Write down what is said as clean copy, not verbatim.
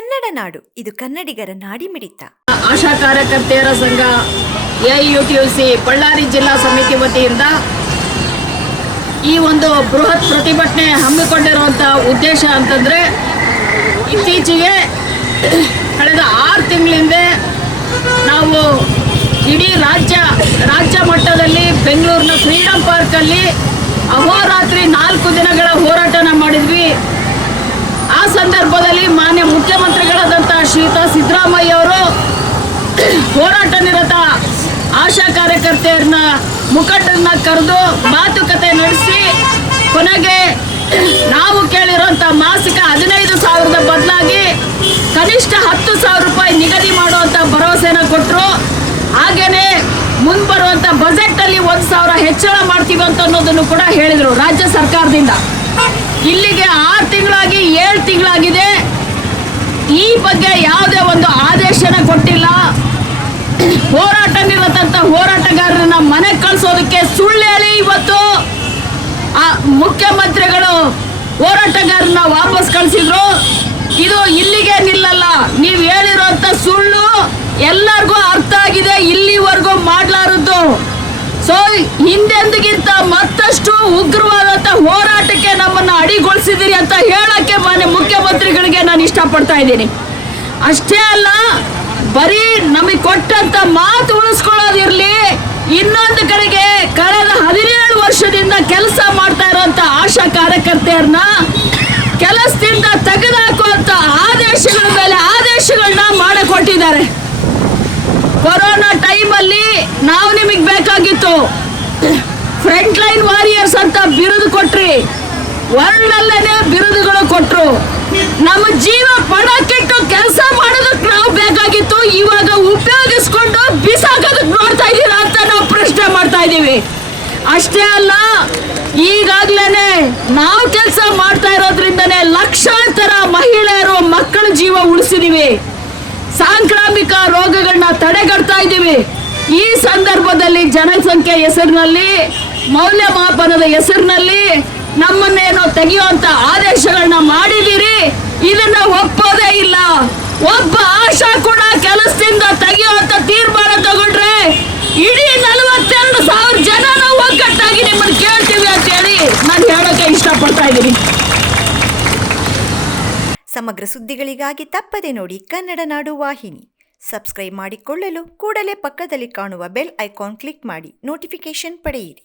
ಕನ್ನಡ ನಾಡು, ಇದು ಕನ್ನಡಿಗರ ನಾಡಿಮಿಡಿತ. ಆಶಾ ಕಾರ್ಯಕರ್ತೆಯರ ಸಂಘ ಎಐಯುಟಿಯುಸಿ ಬಳ್ಳಾರಿ ಜಿಲ್ಲಾ ಸಮಿತಿ ವತಿಯಿಂದ ಈ ಒಂದು ಬೃಹತ್ ಪ್ರತಿಭಟನೆ ಹಮ್ಮಿಕೊಂಡಿರುವಂಥ ಉದ್ದೇಶ ಅಂತಂದರೆ, ಇತ್ತೀಚೆಗೆ ಕಳೆದ 6 ತಿಂಗಳಿಂದ ನಾವು ಇಡೀ ರಾಜ್ಯ ಮಟ್ಟದಲ್ಲಿ ಬೆಂಗಳೂರಿನ ಫ್ರೀಡಂ ಪಾರ್ಕಲ್ಲಿ ಅಹೋರಾತ್ರಿ 4 ದಿನಗಳ ಹೋರಾಟನ ಮಾಡಿದ್ವಿ. ಆ ಸಂದರ್ಭದಲ್ಲಿ ಮಾನ್ಯ ಮುಖ್ಯಮಂತ್ರಿಗಳಾದಂಥ ಶ್ರೀಯುತ ಸಿದ್ದರಾಮಯ್ಯ ಅವರು ಹೋರಾಟ ನಿರತ ಆಶಾ ಕಾರ್ಯಕರ್ತೆಯರನ್ನ ಮುಖಂಡರನ್ನ ಕರೆದು ಮಾತುಕತೆ ನಡೆಸಿ ಕೊನೆಗೆ ನಾವು ಕೇಳಿರೋಂಥ ಮಾಸಿಕ 15,000 ಬದಲಾಗಿ ಕನಿಷ್ಠ 10,000 ರೂಪಾಯಿ ನಿಗದಿ ಮಾಡುವಂಥ ಭರವಸೆನ ಕೊಟ್ಟರು. ಹಾಗೇನೆ ಮುಂಬರುವಂಥ ಬಜೆಟಲ್ಲಿ 1,000 ಹೆಚ್ಚಳ ಮಾಡ್ತೀವಿ ಅಂತ ಅನ್ನೋದನ್ನು ಕೂಡ ಹೇಳಿದರು ರಾಜ್ಯ ಸರ್ಕಾರದಿಂದ. ಇಲ್ಲಿಗೆ 6 ತಿಂಗಳಾಗಿ 7 ತಿಂಗಳಾಗಿದೆ. ಈ ಬಗ್ಗೆ ಯಾವುದೇ ಒಂದು ಆದೇಶನ ಕೊಟ್ಟಿಲ್ಲ. ಹೋರಾಟ ನಿರತಂತ ಹೋರಾಟಗಾರರನ್ನ ಮನೆಗೆ ಕಳಿಸೋದಕ್ಕೆ ಸುಳ್ಳು ಹೇಳಿ ಇವತ್ತು ಆ ಮುಖ್ಯಮಂತ್ರಿಗಳು ಹೋರಾಟಗಾರರನ್ನ ವಾಪಸ್ ಕಳಿಸಿದ್ರು. ಇದು ಇಲ್ಲಿಗೆ ನಿಲ್ಲಲ್ಲ. ನೀವು ಹೇಳಿರೋಂಥ ಸುಳ್ಳು ಎಲ್ಲರಿಗೂ ಅರ್ಥ ಆಗಿದೆ, ಇಲ್ಲಿವರೆಗೂ ಮಾಡಲಾರದ್ದು. ಸೊ ಹಿಂದೆಂದಿಗಿಂತ ಮತ್ತಷ್ಟು ಉಗ್ರವಾದಂಥ ಹೋರಾಟಕ್ಕೆ ನಮ್ಮನ್ನು ಅಡಿಗೊಳಿಸಿದಿರಿ ಅಂತ ಹೇಳಕ್ಕೆ ಮಾನ್ಯ ಮುಖ್ಯಮಂತ್ರಿಗಳಿಗೆ ನಾನು ಇಷ್ಟಪಡ್ತಾ ಇದ್ದೀನಿ. ಅಷ್ಟೇ ಅಲ್ಲ, ಬರೀ ನಮಗೆ ಕೊಟ್ಟಂತ ಮಾತು ಉಳಿಸ್ಕೊಳ್ಳೋದಿರಲಿ, ಇನ್ನೊಂದು ಕಡೆಗೆ ಕಳೆದ 17 ವರ್ಷದಿಂದ ಕೆಲಸ ಮಾಡ್ತಾ ಇರೋಂಥ ಆಶಾ ಕಾರ್ಯಕರ್ತೆಯರನ್ನ ಕೆಲಸದಿಂದ ತೆಗೆದುಹಾಕುವಂಥ ಆದೇಶಗಳ ಮೇಲೆ ಆದೇಶಗಳನ್ನ ಮಾಡಿಕೊಟ್ಟಿದ್ದಾರೆ. ಕೊರೋನಾ ಟೈಮಲ್ಲಿ ನಾವು ನಿಮಗೆ ಬೇಕಾಗಿತ್ತು ಫ್ರಂಟ್ ಲೈನ್ ವಾರಿಯರ್ಸ್ ಅಂತ ಬಿರುದು ಕೊಟ್ರಿ, ವರ್ಲ್ಡ್ನಲ್ಲೇನೆ ಬಿರುದುಗಳು ಕೊಟ್ರು. ನಮ್ಮ ಜೀವ ಪಣಕ್ಕಿಟ್ಟು ಕೆಲಸ ಮಾಡೋದಕ್ಕೆ ನಾವು ಬೇಕಾಗಿತ್ತು. ಇವಾಗ ಉಪಯೋಗಿಸ್ಕೊಂಡು ಬಿಸಾಕೋದಕ್ಕೆ ನೋಡ್ತಾ ಇದ್ದೀರಾ ಅಂತ ನಾವು ಪ್ರಶ್ನೆ ಮಾಡ್ತಾ ಇದ್ದೀವಿ. ಅಷ್ಟೇ ಅಲ್ಲ, ಈಗಾಗಲೇ ನಾವು ಕೆಲಸ ಮಾಡ್ತಾ ಇರೋದ್ರಿಂದನೇ ಲಕ್ಷಾಂತರ ಮಹಿಳೆಯರು ಮಕ್ಕಳ ಜೀವ ಉಳಿಸಿದೀವಿ. ಸಾಂಕ್ರಾಮಿಕ ರೋಗಗಳನ್ನ ತಡೆಗಟ್ತಾ ಇದ್ದೀವಿ. ಈ ಸಂದರ್ಭದಲ್ಲಿ ಜನಸಂಖ್ಯೆ ಹೆಸರಿನಲ್ಲಿ, ಮೌಲ್ಯಮಾಪನದ ಹೆಸರಿನಲ್ಲಿ ನಮ್ಮನ್ನೇನೋ ತೆಗೆಯುವಂತ ಆದೇಶಗಳನ್ನ ಮಾಡಿದ್ದೀರಿ. ಇದನ್ನ ಒಪ್ಪೋದೇ ಇಲ್ಲ. ಒಬ್ಬ ಆಶಾ ಕೂಡ ಕೆಲಸದಿಂದ ತೆಗೆಯುವಂತ ತೀರ್ಮಾನ ತಗೊಂಡ್ರೆ ಇಡೀ 42,000 ಜನ ನಾವು ಒಗ್ಗಟ್ಟಾಗಿ ನಿಮ್ಮನ್ನು ಕೇಳ್ತೀವಿ ಅಂತ ಹೇಳಿ ನಾನು ಹೇಳೋಕೆ ಇಷ್ಟಪಡ್ತಾ ಇದ್ದೀನಿ. ಸಮಗ್ರ ಸುದ್ದಿಗಳಿಗಾಗಿ ತಪ್ಪದೆ ನೋಡಿ ಕನ್ನಡ ನಾಡು ವಾಹಿನಿ. ಸಬ್ಸ್ಕ್ರೈಬ್ ಮಾಡಿಕೊಳ್ಳಲು ಕೂಡಲೇ ಪಕ್ಕದಲ್ಲಿ ಕಾಣುವ ಬೆಲ್ ಐಕಾನ್ ಕ್ಲಿಕ್ ಮಾಡಿ ನೋಟಿಫಿಕೇಶನ್ ಪಡೆಯಿರಿ.